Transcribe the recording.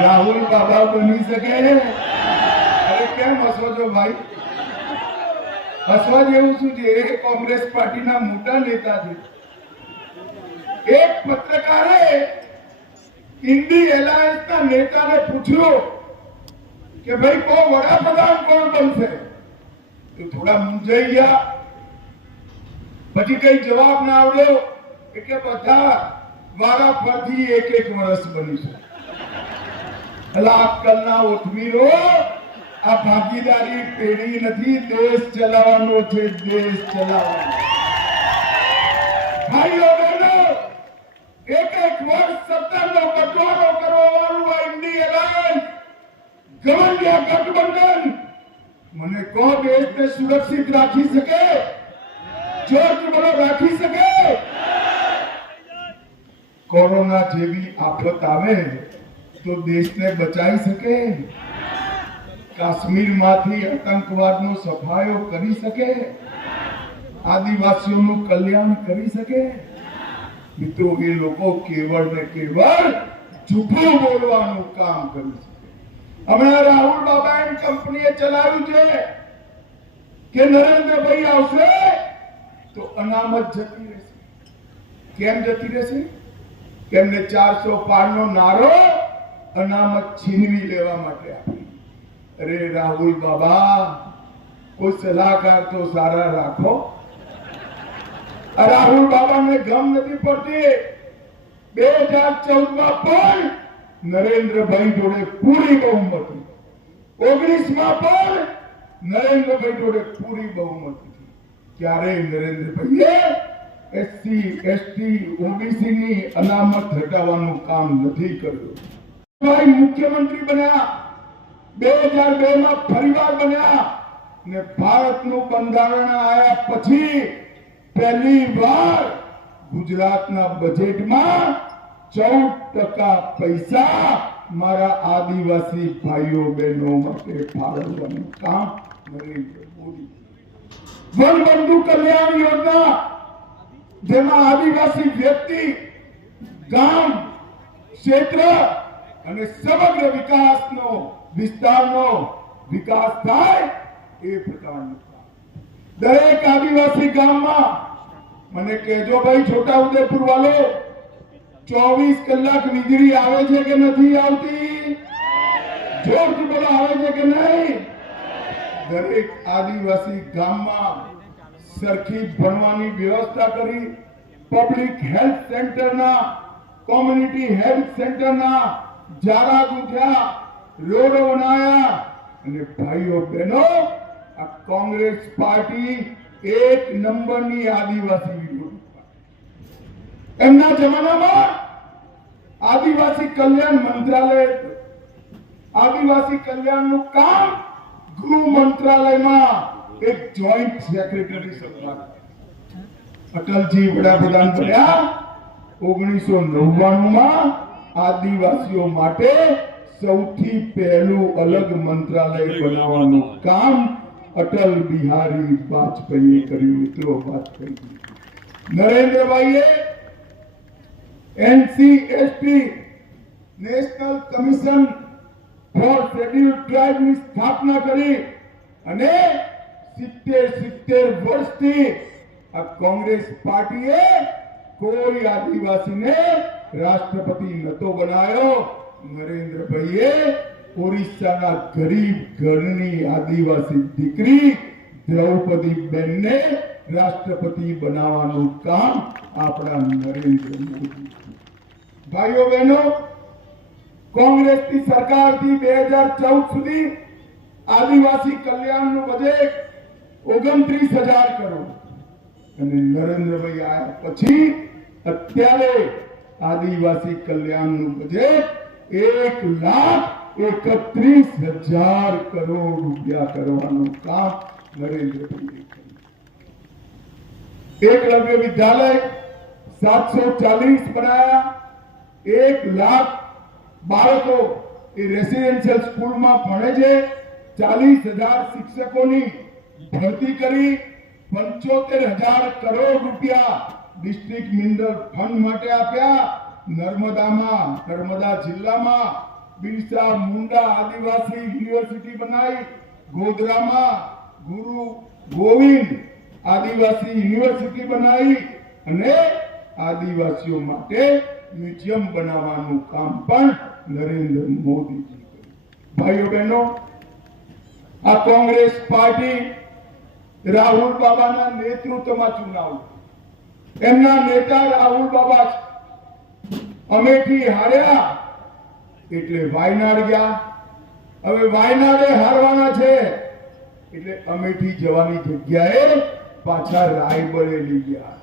રાહુલ બાબા બની શકે કેમ હસો ભાઈ? હસવા જેવું શું છે? એ કોંગ્રેસ પાર્ટીના મોટા નેતા છે. એક પત્રકારે ઇન્ડી એલાયન્સના નેતાને પૂછ્યું કે ભાઈ કો વડાપ્રધાન કોણ બનશે? તો થોડા મૂંઝાઈ ગયા. પછી કઈ જવાબ ના આવડ્યો એટલે બધા વારા ફરતી એક એક વર્ષ બનીશું એટલે આ ભાગીદારી પેઢી નથી, દેશ ચલાવવાનો છે, દેશ ચલાવવાનો. ભાઈઓ એક એક વર્ષ સત્તાનો બટવારો કરવા વાળું આ ઇન્ડી એલાયન્સ ગવંડિયા ગઠબંધન, મને કહો દેશને સુરક્ષિત રાખી શકે? જોર બોલો રાખી શકે? કોરોના જેવી આફત આવે તો દેશને બચાવી શકે? કાશ્મીરમાંથી આતંકવાદનો સફાયો કરી શકે? આદિવાસીઓનું કલ્યાણ કરી શકે? મિત્રો, એ લોકો કેવળ ને કેવળ જૂઠું બોલવાનું કામ કરી શકે. હમણાં રાહુલ બાબા એમ કંપનીએ ચલાવ્યું છે કે નરેન્દ્રભાઈ આવશે તો અનામત જતી રહેશે. કેમ જતી રહેશે? કેમને ચારસો પાર નો નારો અનામત છીનવી લેવા માટે આપી. અરે રાહુલ બાબા, કોઈ સલાહકાર તો સારા રાખો. રાહુલ બાબાને ગમ નથી પડતી. બે હજાર ચૌદમાં પણ નરેન્દ્રભાઈ જોડે પૂરી બહુમત ઓગણીસમાં પણ નરેન્દ્રભાઈ જોડે પૂરી બહુમત ક્યારે નરેન્દ્રભાઈએ એસસી, એસટી ઓબીસી ની અનામત હટાવવાનું કામ નથી કર્યું. મુખ્યમંત્રી બન્યા. બે હજાર બે માં ફરીવાર બન્યા. ને ભારતનું બંધારણ આવ્યા પછી પહેલી વાર ગુજરાતના બજેટમાં ચૌદ ટકા પૈસા મારા આદિવાસી ભાઈઓ બહેનો માટે ફાળવવાનું કામ નરેન્દ્ર મોદી. વન બંધુ કલ્યાણ યોજના, જેમાં આદિવાસી વ્યક્તિ, ગામ, ક્ષેત્ર અને સમગ્ર વિકાસનો, વિસ્તારનો વિકાસ થાય એ પ્રકારનું દરેક આદિવાસી ગામમાં મને કહેજો ભાઈ છોટા ઉદેપુર વાલો, ચોવીસ કલાક વીજળી આવે છે કે નથી આવતી? જોરથી બોલો, આવે છે કે નહીં? દરેક આદિવાસી ગામમાં સરખી ભણવાની વ્યવસ્થા કરી પબ્લિક હેલ્થ સેન્ટરના કોમ્યુનિટી હેલ્થ સેન્ટરના જારા ગુંથ્યા રોડો બનાયા અને ભાઈઓ બહેનો, આ કોંગ્રેસ પાર્ટી એક નંબરની આદિવાસી વિરોધી. એમના જમાનામાં આદિવાસી કલ્યાણ મંત્રાલય. આદિવાસી કલ્યાણનું કામ ગૃહ મંત્રાલયમાં એક જોઈન્ટ સેક્રેટરી અટલજી વડાપ્રધાન બન્યા ઓગણીસો નવ્વાણું માં આદિવાસીઓ માટે સૌથી પહેલું અલગ મંત્રાલય બનાવવાનું કામ અટલ બિહારી વાજપેયીએ કર્યું. મિત્રો Vajpayee નરેન્દ્રભાઈએ NCST national commission for schedule ટ્રાઇબની સ્થાપના કરી અને સિત્તેર સિત્તેર વર્ષથી આ કોંગ્રેસ પાર્ટીએ કોઈ આદિવાસીને રાષ્ટ્રપતિ નતો બનાવ્યો નરેન્દ્રભાઈએ ઓરિસ્સાના ગરીબ ઘરની આદિવાસી દીકરી દ્રૌપદી બેનને રાષ્ટ્રપતિ બનાવવાનું કામ આપણા નરેન્દ્ર મોદી ભાઈઓ બહેનો, કોંગ્રેસની સરકારથી બે હજાર ચૌદ સુધી આદિવાસી કલ્યાણનું બજેટ ઓગણત્રીસ હજાર કરોડ. અને નરેન્દ્રભાઈ આવ્યા પછી અત્યારે આદિવાસી કલ્યાણનું બજેટ એક લાખ એકત્રીસ હજાર કરોડ રૂપિયા કરવાનું કામ કર્યું. એકલવ્ય વિદ્યાલય સાતસો ચાલીસ બનાયા. એક લાખ બાળકો એ રેસિડેન્શિયલ સ્કૂલમાં ભણે છે. ચાલીસ હજાર શિક્ષકોની ભરતી કરી પંચોતેર હજાર કરોડ રૂપિયા ડિસ્ટ્રિક્ટ મિનરલ ફંડ માટે આપ્યા. નર્મદામાં, નર્મદા જિલ્લામાં બિરસા મુંડા આદિવાસી યુનિવર્સિટી બનાવી. ગોધરામાં ગુરુ ગોવિંદ આદિવાસી યુનિવર્સિટી બનાવી અને આદિવાસીઓ માટે મ્યુઝિયમ બનાવવાનું કામ પણ નરેન્દ્ર મોદીજી કર્યું. ભાઈઓ બહેનો, આ કોંગ્રેસ પાર્ટી રાહુલ બાબાના નેતૃત્વમાં ચુનાવ એમના નેતા રાહુલ બાબા. અમેઠી હાર્યા એટલે વાયનાડ ગયા હવે વાયનાડે હારવાના છે એટલે અમેઠી જવાની જગ્યાએ પાછા રાયબરેલી ગયા